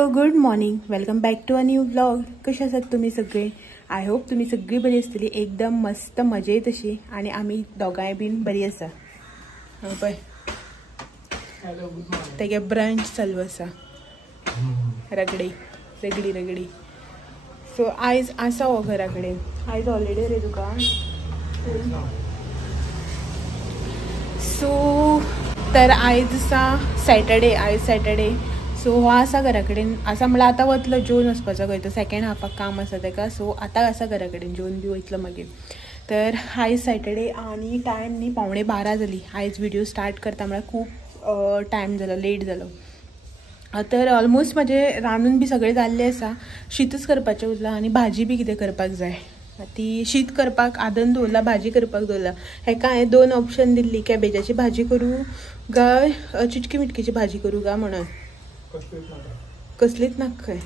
Hello good morning, welcome back to a new vlog. कशा आहात तुम्ही सगळे? आय होप तुम्ही सगळी बरी असतली, एकदम मस्त मजेत अशी. आणि आम्ही दोगांय बीन बरी आसा. पळय तेगे ब्रंच चालू आसा, रगडी रगडी रगडी. सो आयज आसा हो घरा कडेन. आयज हॉलिडे रे तुका. सो तर आयज आसा सॅटर्डे. आयज सॅटर्डे. सो हो आसा घरा कडेन. आसा म्हणल्यार आतां वतलो जेवन वचपाचो खंय तो सेकेंड हाफाक काम आसा ताका. सो आतां आसा घरा कडेन, जेवन बी वयतलो मागीर. तर आयज सॅटर्डे आनी टायम न्ही 11:15 जाली. आयज व्हिडिओ स्टार्ट करता म्हळ्यार खूब टायम जालो, लेट जालो. तर ऑलमोस्ट म्हजे रांदून बी सगळें जाल्लें आसा. शीतच करपाचें उरलां आनी भाजी बी कितें करपाक जाय. ती शीत करपाक आदन दवरला, भाजी करपाक दवरला. हेका हांवें 2 ऑप्शन दिल्ली, कॅबेजाची भाजी करूं काय चिटकी मिटकीची भाजी करूं काय म्हणून. कसलीच नाका खंय,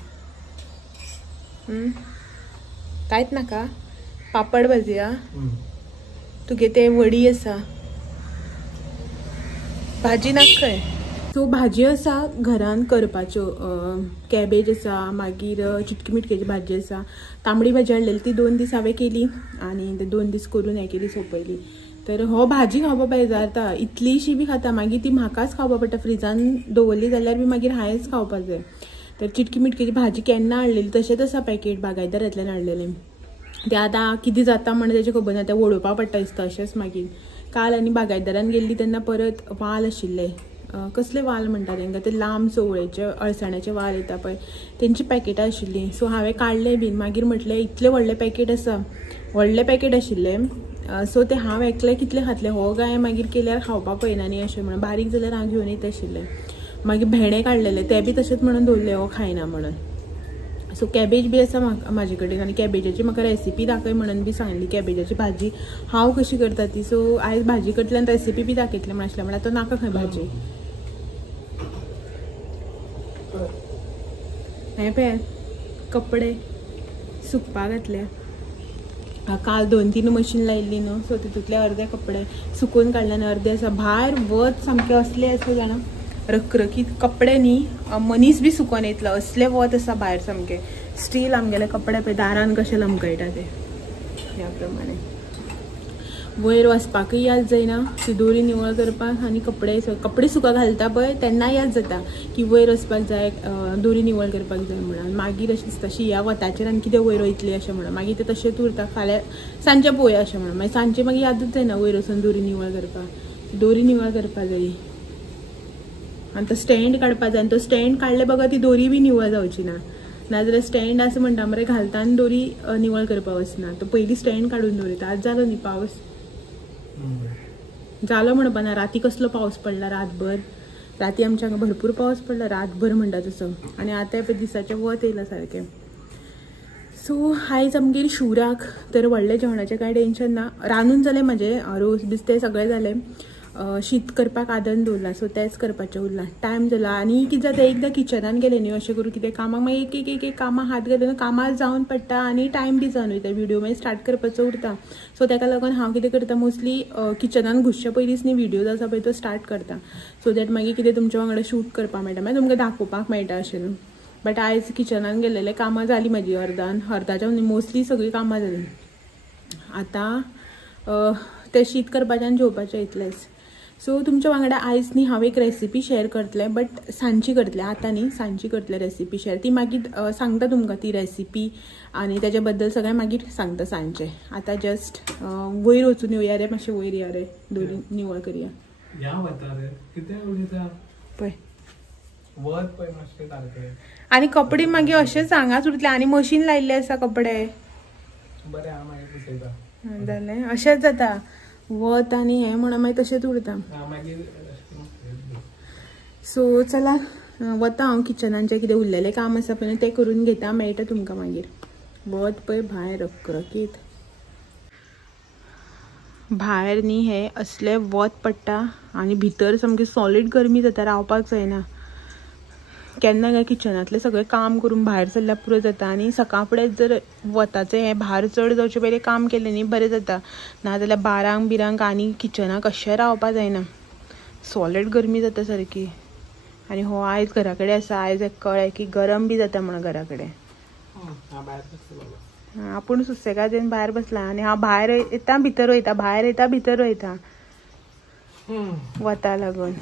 कांयच नाका. पापड भाजी हा तुगे ते वडी आसा, भाजी नाका खंय. सो भाजी आसा घरान करपाच्यो. कॅबेज आसा, मागीर चिटकी मिटकेची भाजी आसा. तांबडी भाजी हाडलेली ती 2 दीस हांवें केली आनी ते 2 दीस करून हें केली, सोंपयली. तर हो भाजी खावपा बेजारता. इतलीशी बी खाता मागीर ती म्हाकाच खावपा पडटा. फ्रिजान दवरली जाल्यार बी मागीर हांवेंच खावपाक जाय. तर चिटकी मिटकेची भाजी केन्ना हाडलेली तशेंच आसा पॅकेट, बागायदारांतल्यान हाडलेलें. तें आतां कितें जाता म्हणून तेजें खबर ना, तें वडोवपा पडटा दिसता अशेंच. मागीर काल आनी बागायदारान गेल्ली तेन्ना परत वाल आशिल्ले. कसले वाल म्हणटा तेंकां, ते लांब चवळेचे अळसाण्याचे वाल येता पळय, तेंची पॅकेटां आशिल्लीं. सो हांवें काडलें बीन. मागीर म्हटलें इतले व्हडले पॅकेट आसा, व्हडले पॅकेट आशिल्ले. सो ते हांव एकलें कितले खातलें, हो गाय मागीर केल्यार खावपा पळयना न्ही अशें म्हणून. बारीक जाल्यार हांव घेवन येता आशिल्लें. मागीर भेंडे काडलेले, ते बी तशेंच म्हणून दवरले, हो खायना म्हणून. सो कॅबेज बी आसा म्हाजे कडेन आनी कॅबेजाची म्हाका रेसिपी दाखय म्हणून बी सांगली. कॅबेजाची भाजी हांव कशी करता ती. सो आयज भाजी करतल्यान रेसिपी बी दाखयतलें म्हण आसलें, म्हळ्यार तो नाका खंय भाजी. हे पळय कपडे सुकपा घातले. काल 2-3 मशीन लायिल्ली न्हू, सो तितूंतले अर्दे कपडे सुकून काडले आनी अर्दे आसा भायर. वत सामकें असलें आसा जाणा, रखरखीत कपडे न्ही, मनीस बी सुकोन येतलो असलें वत आसा भायर सामकें. स्टील आमगेले कपडे पळय दारान कशे लमकयटा ते ह्या प्रमाणे. वयर वचपाकय याद जायना, ती दोरी निवळ करपाक आनी कपडे सुका घालता पळय तेन्ना याद जाता की वयर वचपाक जाय, दोरी निवळ करपाक जाय म्हणून. मागीर अशें दिसता शी ह्या वताचेर आनी कितें वयर वयतली अशें म्हणून. मागीर ते तशेंच उरता, फाल्यां सांजचे पळोवया अशें म्हणून. मागीर सांजचे मागीर यादूच जायना वयर वचून दोरी निवळ करपाक. दोरी निवळ करपाक जाय आनी तो स्टँड काडपाक जाय. आनी तो स्टँड काडले बघा ती दोरी बी निवळ जावची ना. नाजाल्यार स्टँड असं म्हणटा मरे घालता आनी दोरी निवळ करपाक वचना. तो पयलीं स्टँड काडून दवरिता. आज जालो न्ही पावस, जालो म्हणपा ना. राती कसलो पावस पडला रातभर. राती आमच्या हांगा भरपूर पावस पडला रातभर म्हणटा तसो. आनी आतां पळय दिसाचें वत येयलां सारकें. सो आयज आमगेर शिवराक. तर व्हडलें जेवणाचें कांय टेंशन ना. रांदून जालें म्हाजें, रोस बीस तें सगळें जालें. शीत करपाक आदन दवरला, सो तेंच करपाचें उरलां. टायम जाला आनी कितें जाता एकदां किचनान गेलें न्ही अशें करून कितें कामाक मागीर एक कामां हात घालून कामां जावन पडटा आनी टायम बी जावन वयता. व्हिडिओ मागीर स्टार्ट करपाचो उरता. सो ताका लागून हांव कितें करता, मोस्टली किचनान घुसचे पयलींच न्ही व्हिडिओ आसा पळय तो स्टार्ट करता. सो दॅट मागीर कितें तुमच्या वांगडा शूट करपाक मेळटा, मागीर तुमकां दाखोवपाक मेळटा अशें न्हू. बट आयज किचनान गेलेलें कामां जालीं म्हाजी अर्दाच्या मोस्टली सगळीं कामां जालीं. आतां तें शीत करपाचें आनी जेवपाचें इतलेंच. सो तुमच्या वांगडा आयज न्ही हांव एक रेसिपी शेअर करतलें, बट सांजची करतलें, आतां न्ही सांजची करतलें रेसिपी शेअर. ती मागीर सांगता तुमकां ती रेसिपी आनी तेज्या बद्दल सगळें मागीर सांगता सांजचें. आतां जस्ट वयर वचून येवया रे, मातशें वयर या रे, दोरी निवळ करया. पळय आनी कपडे मागीर अशेंच हांगाच उरतले आनी मशीन लायिल्ले आसा कपडे. जालें अशेंच जाता, वत आनी हें म्हणून मागीर तशेंच उरता. सो चला वता हांव किचनान. जें कितें उरलेलें काम आसा पळय तें करून घेता, मेळटा तुमकां मागीर. वत पळय भायर रखरखीत. भायर न्ही हें असलें वत पडटा आनी भितर सामकें सॉलीड गरमी जाता, रावपाक जायना. केन्ना काय किचनांतलें सगळें काम करून भायर सरल्यार पुरो जाता. आनी सकाळ फुडें जर वताचें हें भायर चड जावचे पयलीं काम केलें न्ही बरें जाता. नाजाल्यार 12 आनी किचनाक अशें रावपा जायना, सॉलीड गरमी जाता सारकी. आणि हो आयज घरा कडेन आसा. आयज एक कळ्ळें की गरम बी जाता म्हणून घरा कडेन. आपूण सुसेगाद येवन भायर बसला आनी हांव भायर येता भितर वयता, भायर येता भितर वयता वता लागून.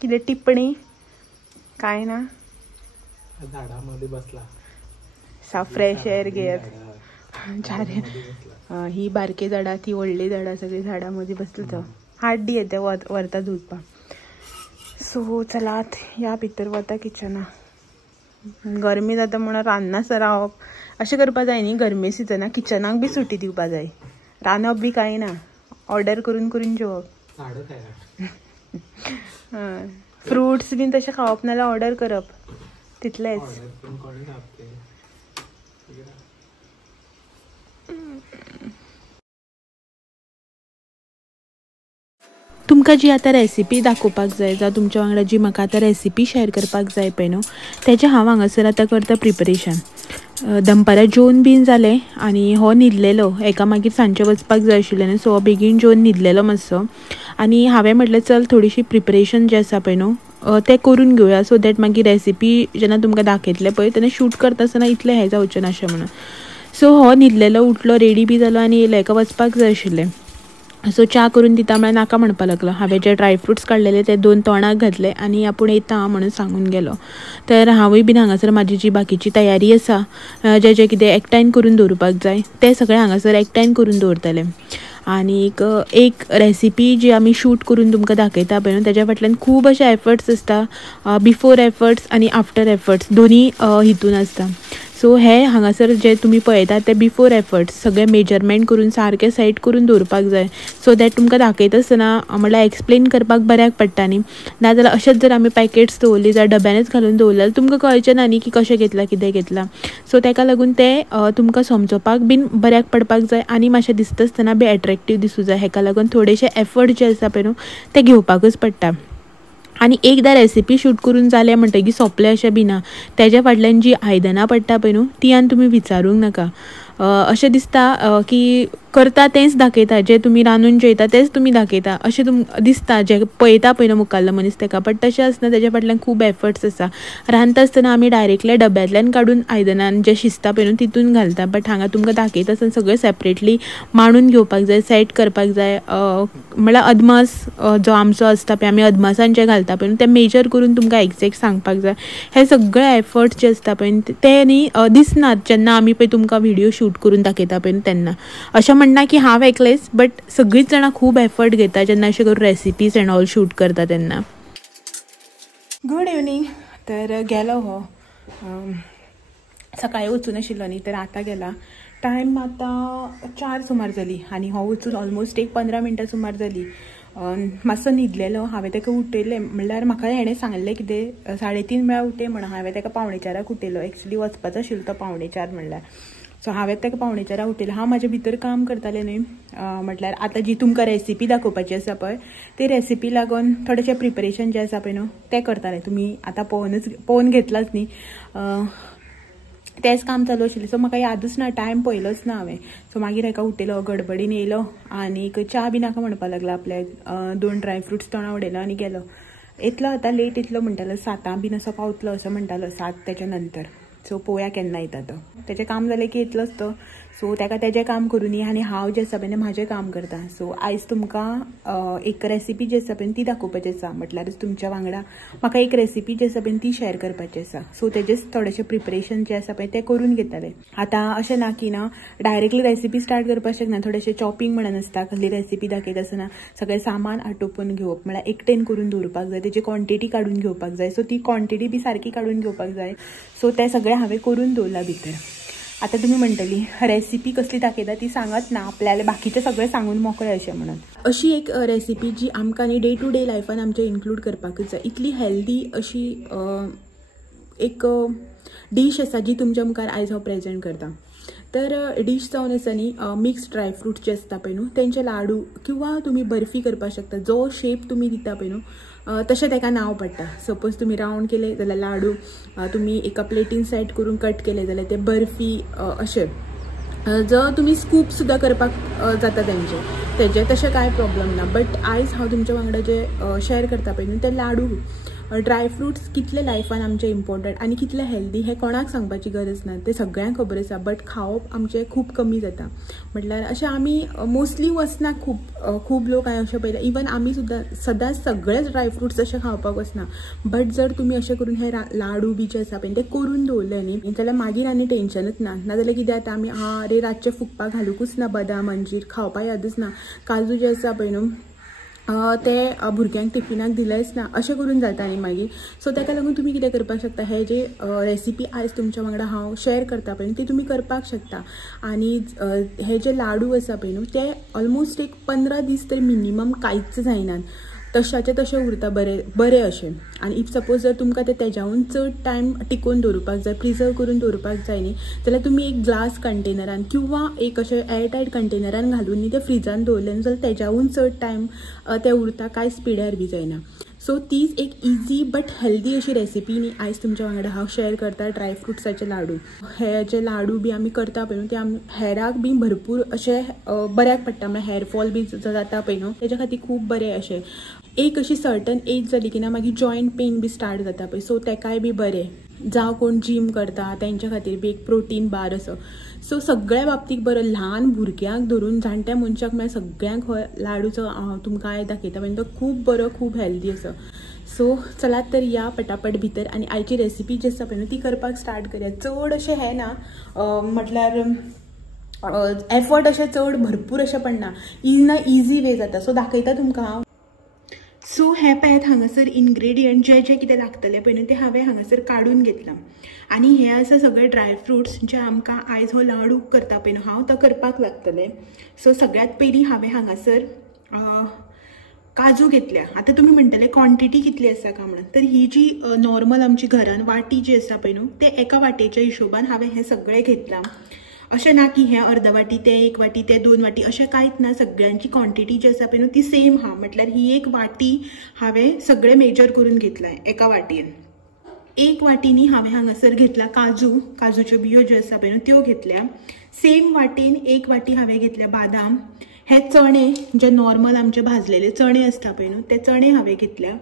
कितें टिप्पणी? काय ना, झाडामध्ये बसला सा फ्रेश एअर घेत. ही बारकी झाडां ती व्हडली झाडां सगळी झाडांमध्ये बसली तर हाड्डी येते वरता धुवपा. सो चलात या भितर वता किचना. गरमी जाता म्हणून रान्नासर रावप अशें करपा जाय न्ही. गरमे सिजना किचनाक बी सुटी दिवपा जाय. रांदप बी कांय ना, ऑर्डर करून करून जेवप. फ्रुट्स बीन तशें खावप नाल्यार ऑर्डर करप तितलेंच. तुमकां जी आतां रेसिपी दाखोवपाक जाय जावं तुमच्या वांगडा जी म्हाका आतां रेसिपी शेअर करपाक जाय पळय न्हू, तेजें हांव हांगासर आतां करता प्रिपरेशन. दनपारां जेवन बीन जालें आनी हो न्हिदलेलो. एका मागीर सांजचें वचपाक जाय आशिल्लें न्हू, सो हो बेगीन जेवन न्हिदलेलो मातसो. आनी हांवें म्हटलें चल थोडीशी प्रिपरेशन जें आसा पळय न्हू तें करून घेवया, सो दॅट मागीर रेसिपी जेन्ना तुमकां दाखयतलें पळय तेन्ना शूट करता आसतना इतलें हें जावचें ना अशें म्हणून. सो हो न्हिदलेलो, उठलो, रेडी बी जालो आनी येयलो. एका वचपाक जाय आशिल्लें. सो च्या करून दिता म्हळ्यार नाका म्हणपा लागलो. हांवें जे ड्रायफ्रुट्स काडलेले ते 2 तोंडाक घातले आनी आपूण येता म्हणून सांगून गेलो. तर हांवूय बीन हांगासर म्हाजी जी बाकीची तयारी आसा, जें कितें एकठांय करून दवरपाक जाय तें सगळें हांगासर एकठांय करून दवरतलें. आनी एक रेसिपी जी आमी शूट करून तुमकां दाखयता पळय न्हू, तेज्या फाटल्यान खूब अशे एफर्ट्स आसता. बिफोर एफर्ट्स आनी आफ्टर एफर्ट्स दोनी हितून आसता. सो हे हांगासर जे तुमी पळयतात ते बिफोर एफर्ट्स सगळे मेजरमेंट करून सारकें सेट करून दवरपाक जाय, सो दॅट तुमकां दाखयता आसतना म्हळ्यार एक्सप्लेन करपाक बऱ्याक पडटा न्ही. नाजाल्यार अशेंच जर आमी पॅकेट्स दवरली जाल्यार डब्यानच घालून दवरलें जाल्यार तुमकां कळचें ना न्ही की कशें घेतलां कितें घेतलां. सो ताका लागून तें तुमकां समजोपाक बीन बऱ्याक पडपाक जाय आनी मातशें दिसता आसतना बी एट्रेक्टीव दिसूं जाय. हेका लागून थोडेशे एफर्ट जे आसा पळय न्हू ते घेवपाकूच पडटा. आनी एकदां रेसिपी शूट करून जालें म्हणटकीर सोंपलें अशें बी ना. तेज्या फाटल्यान जी आयदनां पडटा पळय न्हू ती आनी तुमी विचारूंक नाका. अशें दिसता की करता तेंच दाखयता, जें तुमी रांदून जेयता तेंच तुमी दाखयता अशें दिसता जें पळयता पळय न्हू मुखाल्लो मनीस तेका. बट तशें आसना, तेज्या फाटल्यान खूब एफर्ट्स आसा. रांदता आसतना आमी डायरेक्टली डब्यांतल्यान काडून आयदनान जें शिजता पळय न्हू तितून घालता. बट हांगा तुमकां दाखयता आसतना सगळें सेपरेटली मांडून घेवपाक जाय, सेट करपाक जाय. म्हळ्यार अदमास जो आमचो आसता पळय, आमी अदमासान जें घालता पळय तें मेजर करून तुमकां एक्झॅक्ट सांगपाक जाय. हे सगळे एफर्ट्स जे आसता पळय ते न्ही दिसनात जेन्ना आमी पळय तुमकां व्हिडिओ शूट करून दाखयता पळय तेन्ना. अशें म्हणना की हांव एकलेंच, बट सगळींच जाणां खूब एफर्ट घेता जेन्ना अशें करून रेसिपीज एंड ऑल शूट करता तेन्ना. Good evening. तर गेलो हो सकाळीं वचून आशिल्लो न्ही, तर आतां गेला. टायम आतां 4 सुमार जाली आनी हो वचून ऑलमोस्ट एक 15 मिनटां सुमार जाली. मातसो न्हिदलेलो. हांवें ताका उठयलें म्हणल्यार म्हाका हेणें सांगलें कितें 3:30 म्हळ्यार उठय म्हणून. हांवें ताका 3:45 उठयलो. एक्चुली वचपाचो आशिल्लो तो 3:45 म्हणल्यार. सो हांवें ताका 3:45 उठयलें. हांव म्हाजे भितर काम करतालें न्ही, म्हटल्यार आतां जी तुमकां रेसिपी दाखोवपाची आसा पळय ते रेसिपी लागून थोडेशें प्रिपरेशन जें आसा पळय न्हू तें करतालें. तुमी आतां पळोवन घेतलाच न्ही, तेंच काम चालू आशिल्लें. सो म्हाका यादूच ना, टायम पळयलोच ना हांवें. सो मागीर हाका उठयलो, गडबडीन येयलो आनी च्या बी नाका म्हणपाक लागला आपल्याक. 2 ड्रायफ्रुट्स तोंडां उडयलो आनी गेलो. येतलो आतां लेट येतलो म्हणटालो, 7 बीन असो पावतलो असो म्हणटालो, 7 तेच्या नंतर. सो पळोवया केन्ना येता तो. तेजें काम जालें की येतलोच तो. सो ताका तेजें काम करून आनी हांव जें आसा पळय म्हाजें काम करता. सो आयज तुमकां एक रेसिपी जी आसा पळय ती दाखोवपाची आसा. म्हटल्यारच तुमच्या वांगडा म्हाका एक रेसिपी जी आसा पळय ती शेअर करपाची आसा. सो तेजेच थोडेशें प्रिपरेशन जें आसा पळय तें करून घेतलें. आतां अशें ना की ना डायरेक्टली रेसिपी स्टार्ट करपाक शकना. थोडेशें चॉपिंग म्हणून आसता. कसली रेसिपी दाखयता आसतना सगळें सामान आटोपून घेवप, म्हळ्यार एकटेन करून दवरपाक जाय. तेजी क्वॉन्टिटी काडून घेवपाक जाय. सो ती क्वॉन्टिटी बी सारकी काडून घेवपाक जाय. सो तें सगळें हांवें करून दवरलां भितर. आतां तुमी म्हणटली रेसिपी कसली दाखयता ती सांगत ना, आपल्याला बाकीचें सगळें सांगून मोकळें अशें म्हणून. अशी एक रेसिपी जी आमकां न्ही डे टू डे लायफान आमच्या इन्क्लूड करपाकूच जाय. इतली हेल्दी अशी एक डीश आसा जी तुमच्या मुखार आयज हांव प्रेजेंट करता. तर डीश जावन आसा न्ही मिक्स ड्रायफ्रूट्स जे आसता पळय न्हू तेंचे लाडू किंवा तुमी बर्फी करपाक शकता. जो शेप तुमी दिता पळय न्हू तशें ताका नांव पडटा. सपोज तुमी रावंड केले जाल्यार लाडू, तुमी एका प्लेटीन सेट करून कट केले जाल्यार ते बर्फी अशें. जर तुम्ही स्कूप सुद्धा करपाक जाता तेजे तशें कांय प्रॉब्लम ना. बट आयज हांव तुमच्या वांगडा जे शेअर करता पळय न्हू ते लाडू ड्रायफ्रुट्स कितले लायफान आमचे इम्पॉर्टंट आनी कितले हेल्दी हे कोणाक सांगपाची गरज ना. ते सगळ्यांक खबर आसा. बट खावप आमचे खूब कमी जाता. म्हटल्यार अशें आमी मोस्टली वचना. खूब लोक हांवें अशें पळयलां. इवन आमी सुद्दां सदांच सगळेच ड्रायफ्रुट्स अशें खावपाक वचना. बट जर तुमी अशें करून हे लाडू बी जे आसा पळय ते करून दवरले न्ही जाल्यार मागीर आनी टेन्शनच ना. नाजाल्यार कितें जाता आमी अरे रातचे फुगपाक घालूकूच ना बदाम अंजीर खावपा यादच ना. काजू जे आसा पळय न्हू ते भुरग्यांक टिफिनाक दिलेच ना अशें करून जाता न्ही मागीर. सो ताका लागून तुमी कितें करपाक शकता हे जे रेसिपी आयज तुमच्या वांगडा हांव शेअर करता पळय ती तुमी करपाक शकता. आनी हे जे लाडू आसा पळय न्हू ते ऑलमोस्ट एक 15 दीस तरी मिनिमम कांयच जायनात. तशाचे तशें उरता बरे अशें. आनी इफ सपोज जर तुमकां ते तेज्याहून चड टायम टिकोवन दवरपाक जाय प्रिजर्व करून दवरपाक जाय न्ही जाल्यार तुमी एक ग्लास कंटेनरान किंवा एक अशें एअरटायट कंटेनरान घालून न्ही ते फ्रिजान दवरले जाल्यार तेज्याहून चड टायम ते उरता कांयच पिड्यार बी जायना. सो तीच एक इजी बट हेल्दी अशी रेसिपी न्ही आयज तुमच्या वांगडा हांव शेअर करता ड्रायफ्रुट्साचे लाडू. हे जे लाडू बी आमी करता पळय न्हू ते आमी हेराक बी भरपूर अशें बऱ्याक पडटा. म्हळ्यार हेअरफॉल बी जाता पळय न्हू तेज्या खातीर खूब बरें अशें. एक अशी सर्टन एज जाली की ना मागीर जॉयंट पेन बी स्टार्ट जाता पळय सो तेकाय बी बरें. जावं कोण जीम करता तेंच्या खातीर बी एक प्रोटीन बार असो. सो सगळ्या बाबतीक बरो. ल्हान भुरग्यांक धरून जाणट्या मनशाक म्हळ्यार सगळ्यांक हो लाडूचो हांव तुमकां आयज दाखयता पळय तो खूब बरो खूब हेल्दी असो. सो चलात तर या पटापट भितर आनी आयची रेसिपी जी आसा पळय न्हू ती करपाक स्टार्ट करया. चड अशें हें ना म्हटल्यार एफर्ट अशें चड भरपूर अशें पडना. इन अ इजी वे जाता. सो दाखयता तुमकां हांव. सो हे पळयात हांगासर इनग्रेडियंट जे कितें लागतले पळय न्हू ते हांवें हांगासर काडून घेतलां. आनी हे आसा सगळे ड्रायफ्रुट्स जे आमकां आयज हो लाडू करता पळय न्हू हांव तो करपाक लागतले. सो सगळ्यात पयलीं हांवें हांगासर काजू घेतल्या. आतां तुमी म्हणटले क्वॉन्टिटी कितली आसा काय म्हणून. तर ही जी नॉर्मल आमची घरान वाटी जी आसा पळय न्हू ते एका वाटेच्या हिशोबान हांवें हे सगळें घेतलां. अशें ना की हे अर्ध वाटी ते 1 वाटी ते 2 वाटी अशें कांयच ना. सगळ्यांची क्वॉन्टिटी जी आसा पळय न्हू ती सेम हा. म्हटल्यार ही एक वाटी हांवें सगळें मेजर करून घेतलां एका वाटयेन. 1 वाटीनी हांवें हांगासर घेतला काजूच्यो बियो ज्यो आसा पळय न्हू त्यो घेतल्या. सेम वाटेन 1 वाटी हांवें घेतल्या बादाम. हे चणे जे नॉर्मल आमचे भाजलेले चणे आसता पळय न्हू ते चणे हांवें घेतल्या.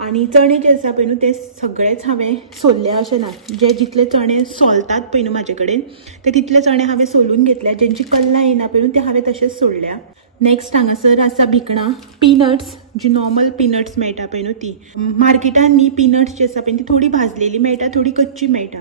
आनी चणे जे आसा पळय न्हू ते सगळेच हांवें सोलल्या अशें ना. जे जितले चणे सोलतात पळय न्हू म्हाजे कडेन ते तितले चणे हांवें सोलून घेतल्या. जेंची कल्लां येना पळय न्हू ते हांवें तशेंच सोडल्या. नेक्स्ट हांगासर आसा भिकणां पीनट्स जी नॉर्मल पीनट्स मेळटा पळय न्हू ती. मार्केटान न्ही पीनट्स जी आसा पळय ती थोडी भाजलेली मेळटा थोडी कच्ची मेळटा.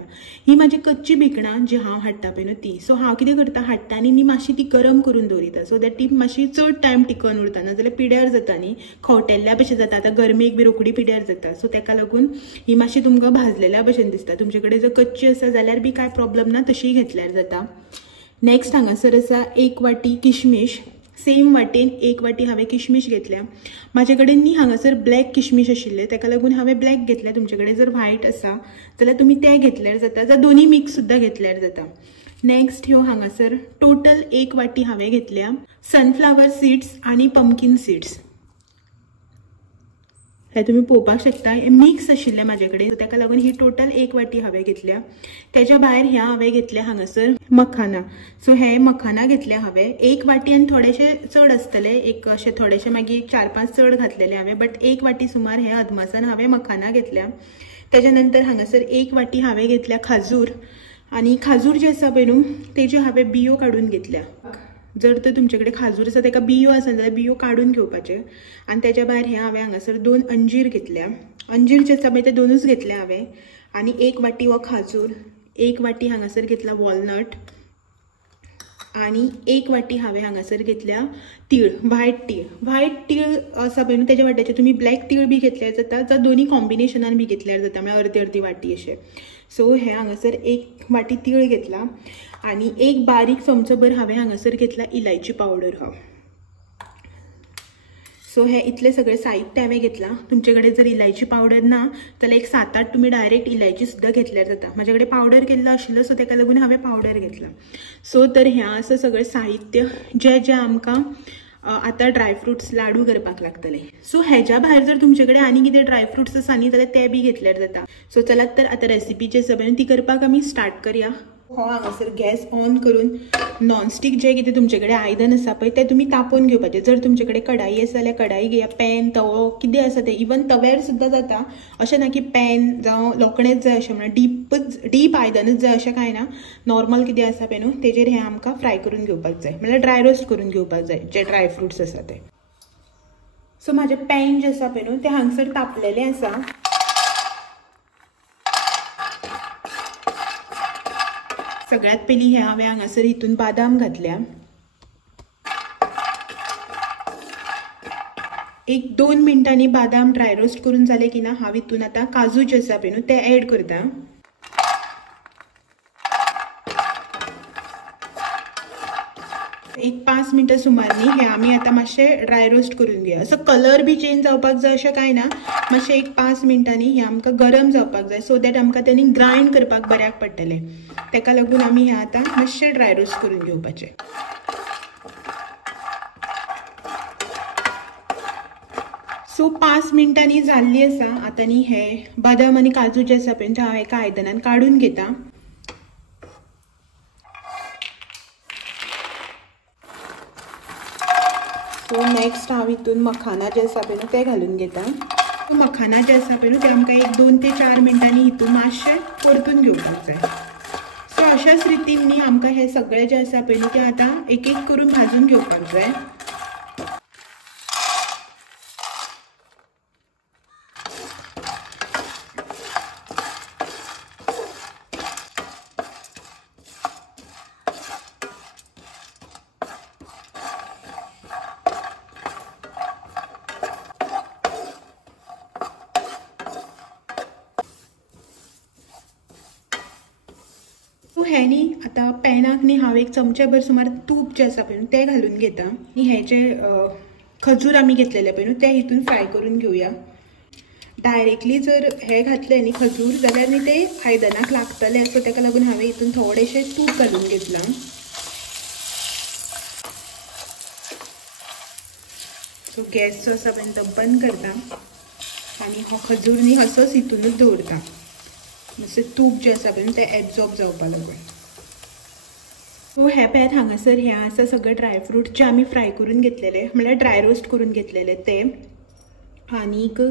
ही म्हाजी कच्ची भिकणां जी हांव हाडटा पळय न्हू ती. सो हांव कितें करता हाडटा आनी न्ही मातशी ती गरम करून दवरिता सो दॅट ती मातशी चड टायम टिकून उरता. नाजाल्यार पिड्यार जाता न्ही खवटेल्ल्या भशेन जाता. आतां गरमेक बी रोखडी पिड्यार जाता. सो तेका लागून ही मातशी तुमकां भाजलेल्या भशेन दिसता. तुमचे कडेन जर कच्ची आसा जाल्यार बी कांय प्रॉब्लेम ना तशी घेतल्यार जाता. नेक्स्ट हांगासर आसा 1 वाटी किशमिश. सेम वाटेन 1 वाटी हांवें किशमिश घेतल्या. म्हाजे कडेन न्ही हांगासर ब्लॅक किशमिश आशिल्ले तेका लागून हांवें ब्लॅक घेतल्या. तुमचे कडेन जर व्हायट आसा जाल्यार तुमी ते घेतल्यार जाता जाल्यार दोन्ही मिक्स सुद्दां घेतल्यार जाता. नेक्स्ट ह्यो हांगासर टोटल 1 वाटी हांवें घेतल्या सनफ्लावर सीड्स आनी पंपकीन सीड्स. हे तुमी पळोवपाक शकता हे मिक्स आशिल्ले म्हाजे कडेन. सो तेका लागून ही टोटल 1 वाटी हांवें घेतल्या. तेच्या भायर ह्या हांवें घेतल्या हांगासर मखाना. सो हे मखाना घेतले हांवें 1 वाटी आनी थोडेशे चड आसतले एक अशे थोडेशे मागीर 4-5 चड घातलेले हांवें. बट 1 वाटी सुमार हे अदमासान हांवें मखाना घेतल्या. तेच्या नंतर हांगासर 1 वाटी हांवें घेतल्या खाजूर. आनी खाजूर जे आसा पळय न्हू तेजे हांवें बियो काडून घेतल्या. जर तर तुमचे कडेन खाजूर आसा तेका बियो आसा जाल्यार बियो काडून घेवपाचे. आनी तेच्या भायर हे हांवें हांगासर 2 अंजीर घेतल्या. अंजीर जे आसा पळय ते 2च घेतले हांवें. आनी 1 वाटी हो खाजूर. 1 वाटी हांगासर घेतला वॉलनट. आनी 1 वाटी हांवें हांगासर घेतल्या तीळ व्हायट तीळ आसा पळय न्हू तेच्या वाट्याचे तुमी ब्लॅक तीळ बी घेतल्यार जाता जावं दोन्ही कॉम्बिनेशनान बी घेतल्यार जाता म्हळ्यार अर्दी वाटी अशें. सो हे हांगासर 1 वाटी तीळ घेतला. आनी 1 बारीक चमचोभर हांवें हांगासर घेतला इलायची पावडर हा. सो हे इतले सगळे साहित्य हांवें घेतलां. तुमचे कडेन जर इलायची पावडर ना जाल्यार एक 7-8 तुमी डायरेक्ट इलायची सुद्दां घेतल्यार जाता. म्हाजे कडेन पावडर केल्लो आशिल्लो सो तेका लागून हांवें पावडर घेतला. सो तर हें आसा सगळें साहित्य जे आमकां आतां ड्रायफ्रुट्स लाडू करपाक लागतले. सो हेज्या भायर जर तुमचे कडेन आनी कितें ड्रायफ्रुट्स आसा न्ही जाल्यार ते बी घेतल्यार जाता. सो चलात तर आतां रेसिपी जी आसा ती करपाक आमी स्टार्ट करया. हो हांगासर गॅस ऑन करून नॉनस्टिक जे कितें तुमचे कडेन आयदन आसा पळय तें तुमी तापोवन घेवपाचें. जर तुमचे कडेन कढाई आसा जाल्यार कढाई घेया, पॅन तवो कितें आसा तें, इवन तव्यार सुद्दां जाता. अशें ना की पॅन जावं लोखणेच जाय अशें म्हणून डीप आयदनूच जाय अशें कांय ना. नॉर्मल कितें आसा पळय न्हू तेजेर हें आमकां फ्राय करून घेवपाक जाय, म्हणल्यार ड्राय रोस्ट करून घेवपाक जाय जे ड्राय फ्रुट्स आसा ते. सो म्हाजें पॅन जें आसा पळय न्हू तें हांगसर तापलेलें आसा. सगळ्यात पयलीं हे हांवें हांगासर हितून बादाम घातल्या. 1-2 मिनटांनी बादाम ड्राय रोस्ट करून जाले की ना हांव हितून आतां काजू जे आसा पळय न्हू ते ऍड करता. एक 5 मिनटां सुमारनी हे आमी आतां मातशें ड्राय रोस्ट करून घेवया. असो कलर बी चेंज जावपाक जाय अशें कांय ना, मातशें एक 5 मिनटांनी हे आमकां गरम जावपाक जाय, सो दॅट आमकां तेणी ग्रायंड करपाक बऱ्याक पडटलें. तेका लागून आमी हे आतां मातशें ड्राय रोस्ट करून घेवपाचें. सो 5 मिनटांनी जाल्ली आसा. आतां न्ही हे बदाम आनी काजू जे आसा पळय ते हांव एका आयदनान काडून घेता. सो नेक्स्ट हांव हितून मखाना जे आसा पळय ते घालून घेता. मखाना जे आसा पळय ते आमकां एक 2 ते 4 मिनटांनी हितून मातशें परतून घेवपाक जाय. सो अशाच रितीन न्ही आमकां हे सगळें जे आसा पळय ते आतां एक एक करून भाजून घेवपाक जाय. सो हे न्ही आतां पॅनाक न्ही हांव एक चमचेभर सुमार तूप जे आसा पळय ते घालून घेता. आनी हे जे खजूर आमी घेतलेले पळय ते हितून फ्राय करून घेवया. डायरेक्टली जर हे घातले न्ही खजूर जाल्यार न्ही ते आयदनाक लागतले, सो तेका लागून हांवें हितून थोडेशें तूप घालून घेतलां. सो गॅस जो आसा पळय तो बंद करता आनी हो खजूर न्ही असोच हितूनच दवरता, मातशें तूप जे आसा पळय ते एब्जॉर्ब जावपा लागून. सो हे पळयात हांगासर हे आसा सगळे ड्रायफ्रूट जे आमी फ्राय करून घेतलेले, म्हणल्यार ड्राय रोस्ट करून घेतलेले ते. आनीक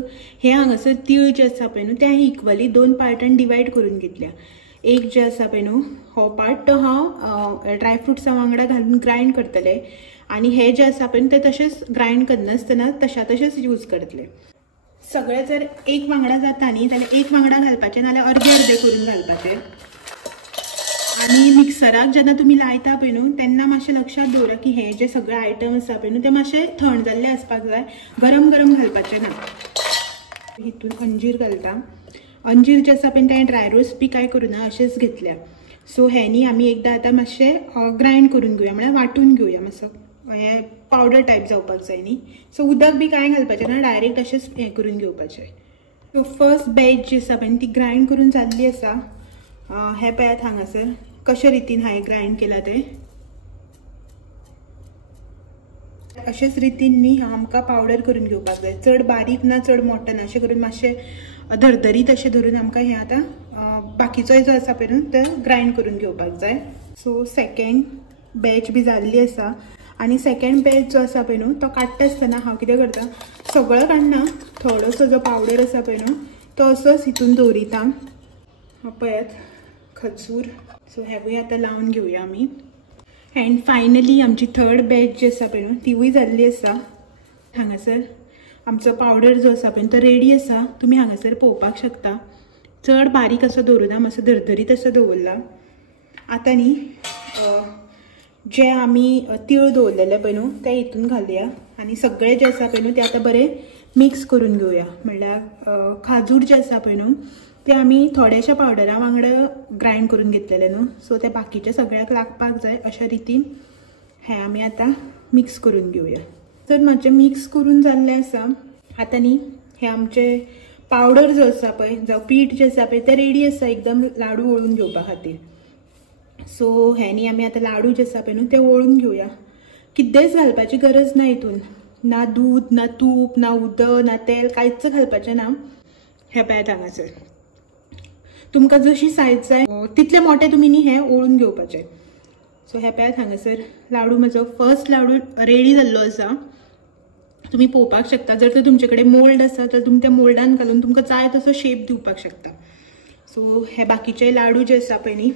हे हांगासर तीळ जे आसा पळय न्हू ते इक्वली 2 पार्टान डिवायड करून घेतल्या. एक जे आसा पळय न्हू हो पार्ट तो हांव ड्रायफ्रुट्सा वांगडा घालून ग्रायंड करतले, आनी हे जे आसा पळय ते तशेंच ग्रायंड करनासतना तशेंच यूज करतले. सगळे जर एक वांगडा जाता न्ही जाल्यार एक वांगडा घालपाचें, नाल्यार अर्दे अर्दे करून घालपाचें. आनी मिक्सराक जेन्ना तुमी लायता पळय न्हू तेन्ना मातशें लक्षात दवरा की हे जे सगळे आयटम आसा पळय न्हू ते मातशे थंड जाल्ले आसपाक जाय, गरम गरम घालपाचें ना. हितून अंजीर घालता. अंजीर जे आसा पळय ते ड्राय रोस्ट बी कांय करूना, अशेंच घेतल्या. सो हे न्ही आमी एकदां आतां मातशें ग्रायंड करून घेवया, म्हळ्यार वांटून घेवया. मातसो हे पावडर टायप जावपाक जाय न्ही. सो उदक बी कांय घालपाचें ना, डायरेक्ट अशेंच हें करून घेवपाचें. सो फर्स्ट बॅच जी आसा पळय ती ग्रायंड करून जाल्ली आसा. हे पळयात हांगासर कशे रितीन हांवें ग्रायंड केला ते. अशेच रितीन न्ही आमकां पावडर करून घेवपाक जाय, चड बारीक ना चड मोठो ना, अशें करून मातशें धरधरीत अशें धरून आमकां हें आतां बाकीचो जो आसा पळय न्हू तो ग्रायंड करून घेवपाक जाय. सो सेकंड बॅच बी जाल्ली आसा. आनी सेकंड बॅच जो आसा पळय न्हू तो काडटा आसतना हांव कितें करता, सगळो काडना, थोडोसो जो पावडर आसा पळय न्हू तो असोच हितून दवरिता. पळयात खजूर. सो हेवूय आतां लावन घेवया आमी. एंड फायनली आमची थर्ड बॅच जी आसा पळय न्हू तिवूय जाल्ली आसा. हांगासर आमचो पावडर जो आसा पळय तो रेडी आसा. तुमी हांगासर पळोवपाक शकता. चड बारीक असो दवरुना, मातसो धरधरीत असो दवरला. आतां न्ही जे आमी तीळ दवरलेले पळय न्हू ते हितून घालुया आनी सगळे जे आसा पळय न्हू ते आतां बरें मिक्स करून घेवया. म्हणल्यार खाजूर जे आसा पळय न्हू ते आमी थोड्याशा पावडरा वांगडा ग्रायंड करून घेतलेले न्हू, सो ते बाकीचे सगळ्याक लागपाक जाय अशा रितीन हे आमी आतां मिक्स करून घेवया. तर मातशें मिक्स करून जाल्लें आसा. आतां न्ही हे आमचे पावडर जो आसा पळय जावं पीठ जे आसा पळय ते रेडी आसा एकदम लाडू वळून घेवपा खातीर. सो हे न्ही आमी आतां लाडू जे आसा पळय न्हू ते वळून घेवया. कितेंच घालपाची गरज ना हितून, ना दूद ना तूप ना उदक ना तेल कांयच घालपाचें ना. हे पळयात हांगासर. तुमकां जशी सायज जाय तितले मोठे तुमी न्ही हे ओळून घेवपाचे. सो हे पळयात हांगासर लाडू म्हजो फर्स्ट लाडू रेडी जाल्लो आसा. तुम्ही पळोवपाक शकता. जर तर तुमचे कडेन मोल्ड आसा तर तुमी त्या मोल्डान घालून तुमकां जाय तसो शेप दिवपाक शकता. सो हे बाकीचे लाडू जे आसा पळय न्ही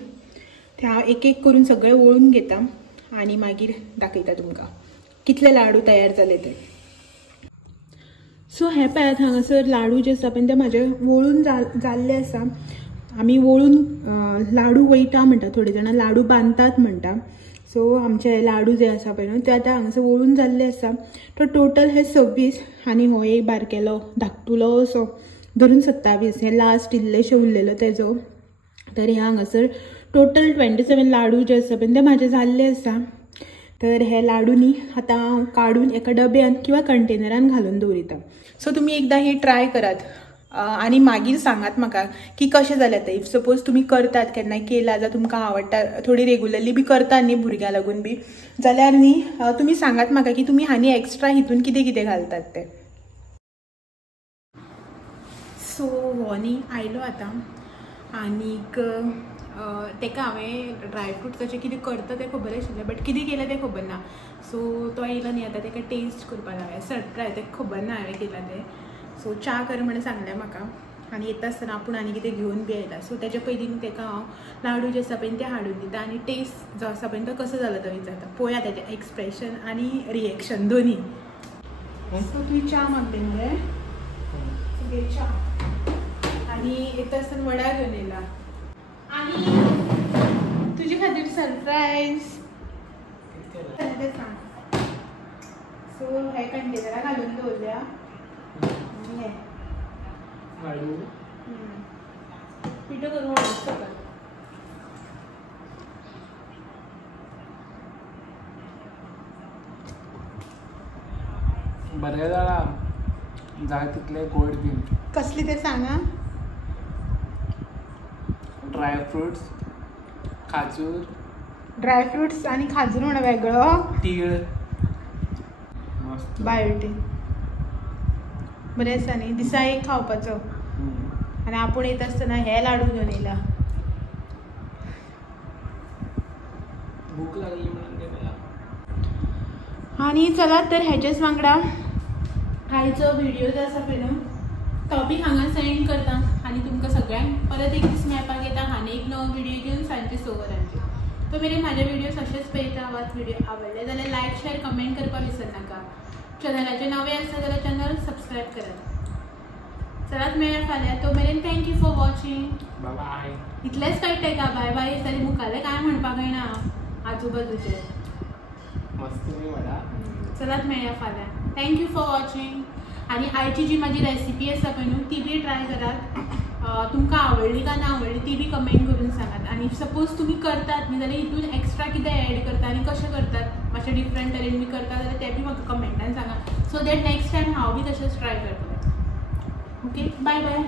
ते हांव एक एक करून सगळे ओळून घेता आनी मागीर दाखयता तुमकां कितले लाडू तयार जाले ते. सो हे पळयात हांगासर लाडू जे आसा पळय ते म्हाजे वळून जाल्ले आसा. आमी वळून लाडू वयटा म्हणटा, थोडे जाणां लाडू बांदतात म्हणटा. सो आमचे लाडू जे आसा पळय न्हू ते आतां हांगासर वळून जाल्ले आसा. तो टोटल हे 26 आनी हो एक बारकेलो धाकटुलो असो धरून 27 हे लास्ट इल्लेशे उरलेलो तेजो. तर हे हांगासर टोटल 27 लाडू जे आसा पळय ते म्हाजे जाल्ले आसा. तर हे लाडू न्ही आतां हांव काडून एका डब्यान किंवा कंटेनरान घालून दवरिता. सो तुमी एकदां ही ट्राय करात आनी मागीर सांगात म्हाका की कशें जालें तें. इफ सपोज तुमी करतात केन्नाय केला जाल्यार तुमकां आवडटा, थोडी रेगुलरली बी करता न्ही भुरग्यां लागून बी, जाल्यार न्ही तुमी सांगात म्हाका की तुमी हानी एक्स्ट्रा हितून कितें कितें घालतात ते. सो हो न्ही आयलो आतां आनीक तेका हांवें ड्रायफ्रूट कशें कितें करता तें खबर आशिल्लें बट कितें केलें तें खबर ना. सो तो येयलो न्ही आतां तेका टेस्ट करपाक लागलें. सरप्रायज तेका खबर ना हांवें केलां तें. सो च्या कर म्हणून सांगलें म्हाका आनी येता आसतना आपूण आनी कितें घेवन बी आयला. सो तेच्या पयलीं तेका हांव लाडू जे आसा पळय ते हाडून दिता आनी टेस्ट जो आसा पळय तो कसो जालो तो विचारता. पळोवया तेजें एक्सप्रेशन आनी रिएक्शन दोनी. सो तुवें च्या मागलें मरे च्या आनी येता आसतना वडा घेवन येयला आनी तुजे खातीर सरप्रायज तें सांग. सो हे कंटेनरा घालून दवरल्या हे लाडू पिठो करून वडोवचो कर. बरें जाला जाय तितले गोड बीन. कसली ते सांगा. ड्रायफ्रुट्स, खाजूर, ड्रायफ्रुट्स आनी खाजूर म्हणून वेगळो, तीळ मस्त बायोटीन बरें आसा न्ही. दिसा एक खावपाचो आनी आपूण येता आसतना हे लाडू घेवन येयला. भूक लागली म्हणून घेतला. आनी चलात तर हेच्याच वांगडा आयचो व्हिडिओ जो आसा पळय न्हू टॉपीक हांगा सेंड करता आनी तुमकां सगळ्यांक परत एक दीस मेळपाक येता आनी एक नवो व्हिडिओ घेवन सांजचे 6 वरांचेर. तो मेरेन म्हाजे व्हिडिओज अशेच पळयता. वा व्हिडिओ आवडले जाल्यार लायक शेअर कमेंट करपाक विसरनाका. चॅनलाचे नवे आसा जाल्यार चॅनल सबस्क्रायब करात. चलात मेळया फाल्यां. तो मेरेन thank you for watching. Bye bye. इतलेंच कळटलें का बाय बाय जाल्यार मुखारलें कांय म्हणपाक येना आजूबाजूचे. मस्त मी वडा. चलात मेळया फाल्यां. Thank you for watching. आनी आयची जी म्हाजी रेसिपी आसा पळय न्हू ती बी ट्राय करात. तुमकां आवडली का ना आवडली ती बी कमेंट करून सांगात. आनी सपोज तुमी करतात न्ही जाल्यार हितून एक्स्ट्रा कितें ॲड करता आनी कशें करतात मातशें डिफरंट तरेन बी करता जाल्यार तें बी म्हाका कमेंटान सांगा. सो दॅट नेक्स्ट टायम हांव बी तशेंच ट्राय करतलें. Okay bye bye.